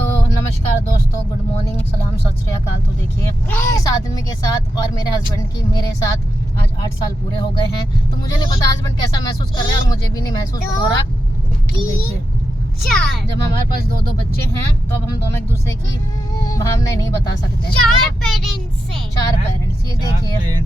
Hello नमस्कार दोस्तों, good morning, सलाम, सत श्री अकाल। तो देखिए इस आदमी के साथ और मेरे हस्बैंड की मेरे साथ आज 8 साल पूरे हो गए हैं। तो मुझे नहीं पता हस्बैंड कैसा महसूस कर रहे हैं और मुझे भी नहीं महसूस हो रहा। देखिए जब हमारे पास दो बच्चे हैं तो अब हम दोनों एक दूसरे की भावनाएं नहीं बता सकते। चार पेरेंट्स ये देखिए,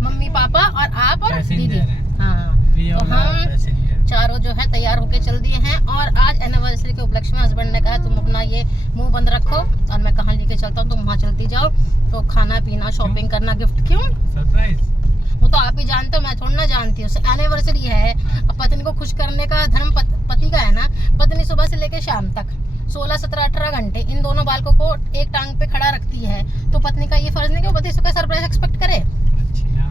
मम्मी पापा और आप और दीदी। हाँ, तो हम चारों जो है तैयार होके चल दिए हैं और आज एनिवर्सरी के उपलक्ष्य में हस्बैंड ने कहा तुम अपना ये मुंह बंद रखो और मैं कहाँ लेके चलता हूँ, तुम वहाँ चलती जाओ। तो खाना पीना शॉपिंग करना, गिफ्ट, क्यों सरप्राइज, वो तो आप ही जानते हो, मैं थोड़ी ना जानती हूँ। एनिवर्सरी है, अब पत्नी को खुश करने का धर्म पति का है ना। पत्नी सुबह से लेकर शाम तक 16, 17, 18 घंटे इन दोनों बालकों को एक टांग पे खड़ा रखती है। तो पत्नी का ये फर्ज नहीं कि वो पति से सरप्राइज एक्सपेक्ट करे।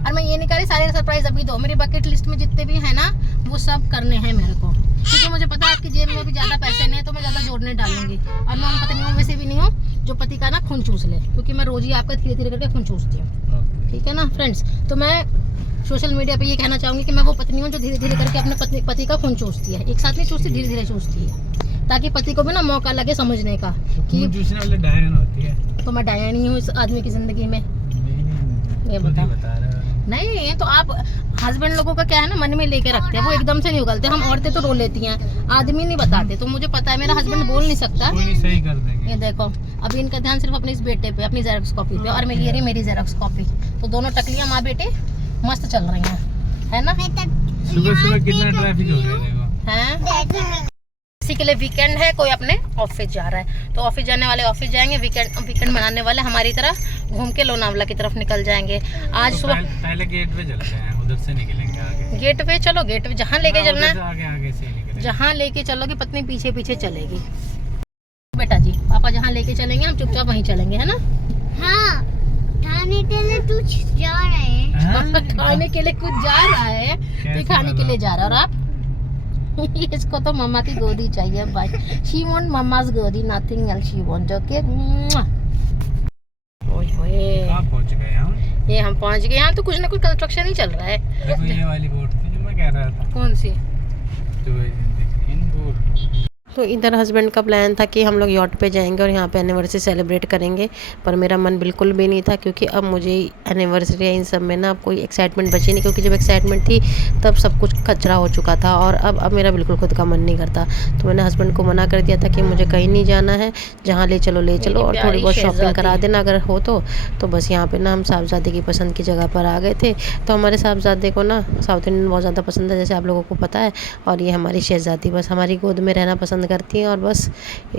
और मैं ये नहीं कह रही सारे सरप्राइज अभी दो, मेरी बकेट लिस्ट में जितने भी है ना वो सब करने हैं मेरे को, क्योंकि मुझे पता है आपकी जेब में भी ज्यादा पैसे नहीं है तो मैं ज्यादा जोड़ने डालूंगी। और मैं उन पत्नियों में से भी नहीं हूँ जो पति का ना खून चूस ले, क्योंकि मैं रोज ही आपका धीरे धीरे करके खून चूसती हूँ। ठीक है ना फ्रेंड्स। तो मैं सोशल मीडिया पे ये कहना चाहूंगी कि मैं वो पत्नी हूँ जो धीरे धीरे करके अपने पति का खून चूसती है। एक साथ नहीं चूसती, धीरे धीरे चूसती है, ताकि पति को भी ना मौका लगे समझने का कि चूसने वाले डायन होती है। तो मैं डायन ही हूँ इस आदमी की जिंदगी में। ये बता नहीं, तो आप हस्बैंड लोगों का क्या है ना, मन में लेके रखते हैं, वो एकदम से नहीं उगलते। हम औरतें तो रो लेती हैं, आदमी नहीं बताते। तो मुझे पता है मेरा हस्बैंड बोल नहीं सकता। सही कर देंगे। ये देखो अभी इनका ध्यान सिर्फ अपने इस बेटे पे, अपनी जेरॉक्स कॉपी पे, और मेरी मेरी जेरॉक्स कॉपी। तो दोनों टकलियां माँ बेटे मस्त चल रही हैं, है ना। सुबह सुबह कितना ट्रैफिक हो गया देखो। हैं किसी के लिए वीकेंड है, कोई अपने ऑफिस जा रहा है, तो ऑफिस जाने वाले ऑफिस जाएंगे, वीकेंड मनाने वाले हमारी तरह घूम के लोनावला की तरफ निकल जाएंगे। आज तो सुबह पहले गेट पे चलते हैं, उधर से निकलेंगे आगे। गेट पे चलो, गेट पे जहाँ लेके चलना है, आगे से निकलेंगे। जहाँ लेके चलोगे पत्नी पीछे पीछे चलेगी। बेटा जी, पापा जहाँ लेके चलेंगे हम चुपचाप वहीं चलेंगे, है ना। हाँ, खाने के लिए कुछ जा रहे हैं। खाने के लिए कुछ जा रहा है, तो खाने के लिए जा रहा है। और आप इसको तो मम्मा की गोदी चाहिए भाई। शी वांट मम्मा's गोदी, nothing else she want. Okay, ओए होए, आप पहुंच गए हम। ये हम पहुंच गए। यहाँ तो कुछ ना कुछ कंस्ट्रक्शन ही चल रहा है। देखो ये वाली बोट थी जो मैं कह रहा था। कौन सी? तो इन तो इधर हस्बैंड का प्लान था कि हम लोग यॉट पे जाएंगे और यहाँ पे एनिवर्सरी सेलिब्रेट करेंगे, पर मेरा मन बिल्कुल भी नहीं था, क्योंकि अब मुझे एनिवर्सरी इन सब में ना अब कोई एक्साइटमेंट बची नहीं, क्योंकि जब एक्साइटमेंट थी तब सब कुछ कचरा हो चुका था। और अब मेरा बिल्कुल खुद का मन नहीं करता। तो मैंने हस्बैंड को मना कर दिया था कि मुझे कहीं नहीं जाना है, जहाँ ले चलो ले चलो, और थोड़ी बहुत शॉपिंग करा देना अगर हो तो बस। यहाँ पर ना हम साहबजादे की पसंद की जगह पर आ गए थे। तो हमारे साहबजादे को ना साउथ इंडियन बहुत ज़्यादा पसंद है, जैसे आप लोगों को पता है। और ये हमारी शहज़ादी बस हमारी गोद में रहना पसंद करती हैं, और बस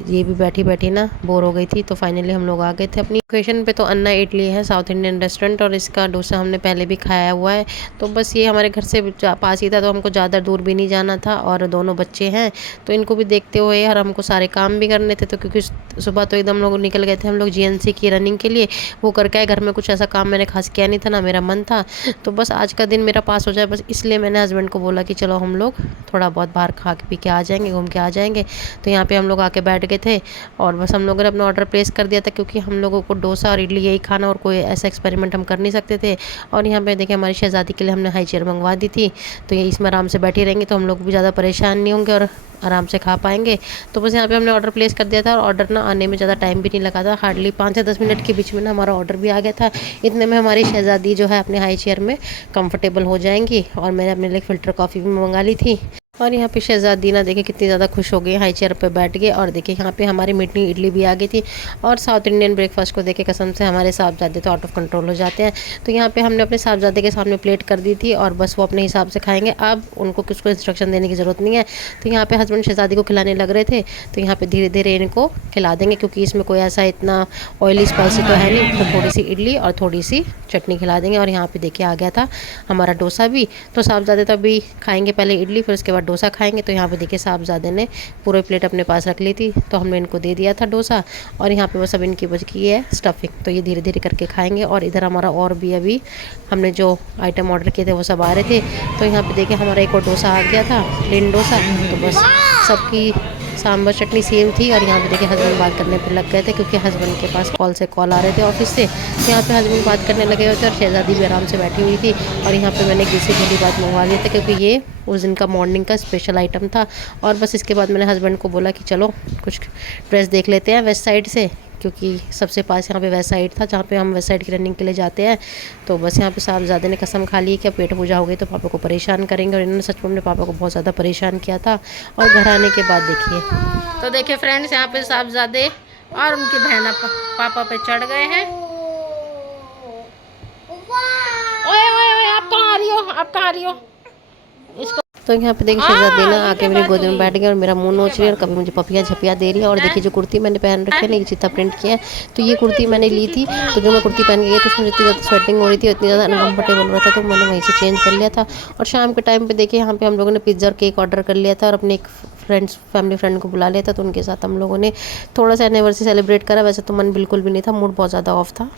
ये भी बैठी बैठी ना बोर हो गई थी। तो फाइनली हम लोग आ गए थे अपनी लोकेशन पे। तो अन्ना इडली है साउथ इंडियन रेस्टोरेंट, और इसका डोसा हमने पहले भी खाया हुआ है। तो बस ये हमारे घर से पास ही था, तो हमको ज़्यादा दूर भी नहीं जाना था। और दोनों बच्चे हैं तो इनको भी देखते हुए और हमको सारे काम भी करने थे। तो क्योंकि सुबह तो एकदम लोग निकल गए थे हम लोग GNC की रनिंग के लिए, वो करके आए। घर में कुछ ऐसा काम मैंने खास किया नहीं था, ना मेरा मन था। तो बस आज का दिन मेरा पास हो जाए, बस इसलिए मैंने हस्बैंड को बोला कि चलो हम लोग थोड़ा बहुत बाहर खा के पी के आ जाएंगे, घूम के आ जाएंगे। तो यहाँ पे हम लोग आके बैठ गए थे और बस हम लोगों ने अपना ऑर्डर प्लेस कर दिया था, क्योंकि हम लोगों को डोसा और इडली यही खाना, और कोई ऐसा एक्सपेरिमेंट हम कर नहीं सकते थे। और यहाँ पे देखिए हमारी शहज़ादी के लिए हमने हाई चेयर मंगवा दी थी, तो ये इसमें आराम से बैठी रहेंगे, तो हम लोग भी ज़्यादा परेशान नहीं होंगे और आराम से खा पाएंगे। तो बस यहाँ पे हमने ऑर्डर प्लेस कर दिया था, और ऑर्डर ना आने में ज़्यादा टाइम भी नहीं लगा था, हार्डली 5 से 10 मिनट के बीच में ना हमारा ऑर्डर भी आ गया था। इतने में हमारी शहज़ादी जो है अपने हाई चेयर में कंफर्टेबल हो जाएंगी। और मैंने अपने लिए फ़िल्टर कॉफ़ी भी मंगा ली थी। और यहाँ पे शहज़ादी ना देखिए कितनी ज़्यादा खुश हो गई, हाई चेयर पे बैठ गए। और देखिए यहाँ पे हमारी मीठी इडली भी आ गई थी। और साउथ इंडियन ब्रेकफास्ट को देखे कसम से हमारे साहबजादे तो आउट ऑफ कंट्रोल हो जाते हैं। तो यहाँ पे हमने अपने साहबजादे के सामने प्लेट कर दी थी, और बस वो अपने हिसाब से खाएंगे। अब उनको किसको इंस्ट्रक्शन देने की ज़रूरत नहीं है। तो यहाँ पे हस्बैंड शहज़ादी को खिलाने लग रहे थे, तो यहाँ पे धीरे धीरे इनको खिला देंगे, क्योंकि इसमें कोई ऐसा इतना ऑयली स्पाइसी तो है नहीं। तो थोड़ी सी इडली और थोड़ी सी चटनी खिला देंगे। और यहाँ पे देखिए आ गया था हमारा डोसा भी। तो साहबजादे तो अभी खाएंगे पहले इडली, फिर उसके बाद डोसा खाएंगे। तो यहाँ पे देखिए साहबजादे ने पूरी प्लेट अपने पास रख ली थी, तो हमने इनको दे दिया था डोसा। और यहाँ पे बस अब इनकी बच गई है स्टफिंग, तो ये धीरे धीरे करके खाएंगे। और इधर हमारा और भी अभी हमने जो आइटम ऑर्डर किए थे वो सब आ रहे थे। तो यहाँ पे देखिए हमारा एक और डोसा आ गया था, प्लेन डोसा। तो बस सबकी सांभर चटनी सेम थी। और यहाँ पे देखिए हस्बैंड बात करने पे लग गए थे क्योंकि हस्बैंड के पास कॉल आ रहे थे ऑफिस से। यहाँ पे हस्बैंड बात करने लगे हुए थे और शहजादी भी आराम से बैठी हुई थी। और यहाँ पे मैंने घी से भली बात मंगवा ली थी क्योंकि ये उस दिन का मॉर्निंग का स्पेशल आइटम था। और बस इसके बाद मैंने हस्बैंड को बोला कि चलो कुछ ड्रेस देख लेते हैं वेस्ट साइड से, क्योंकि सबसे पास यहाँ पे वेस्ट साइड था जहाँ पे हम वेस्ट साइड की रनिंग के लिए जाते हैं। तो बस यहाँ पे साहबजादे ने कसम खा ली कि अब पेट पूजा हो गई तो पापा को परेशान करेंगे। और इन्होंने सच में अपने पापा को बहुत ज़्यादा परेशान किया था। और घर आने के बाद देखिए तो देखिए फ्रेंड्स, यहाँ पे साहबजादे और उनकी बहना पापा पे चढ़ गए हैं। ओए ओए ओए, आप कहाँ आ रही हो, आप कहाँ आ रही हो इसको। तो यहाँ पे देखिए शहजादी ना आके मेरी गोद में बैठ गई और मेरा मुंह नोच रही है और कभी मुझे पपिया झपिया दे रही है। और देखिए जो कुर्ती मैंने पहन रखी है ना, ये चित्ता प्रिंट की है। तो ये कुर्ती मैंने ली थी, तो जो मैं कुर्ती पहन गई तो उसमें इतनी ज़्यादा स्वेटिंग हो रही थी, इतनी ज़्यादा अनकम्फर्टेबल हो रहा था, तो मैंने वहीं से चेंज कर लिया था। और शाम के टाइम पे देखिए यहाँ पे हम लोगों ने पिज़्ज़ा और केक ऑर्डर कर लिया था और अपने एक फैमिली फ्रेंड को बुला लिया था। तो उनके साथ हम लोगों ने थोड़ा सा एनिवर्सरी सेलिब्रेट करा। वैसे तो मन बिल्कुल भी नहीं था, मूड बहुत ज़्यादा ऑफ था।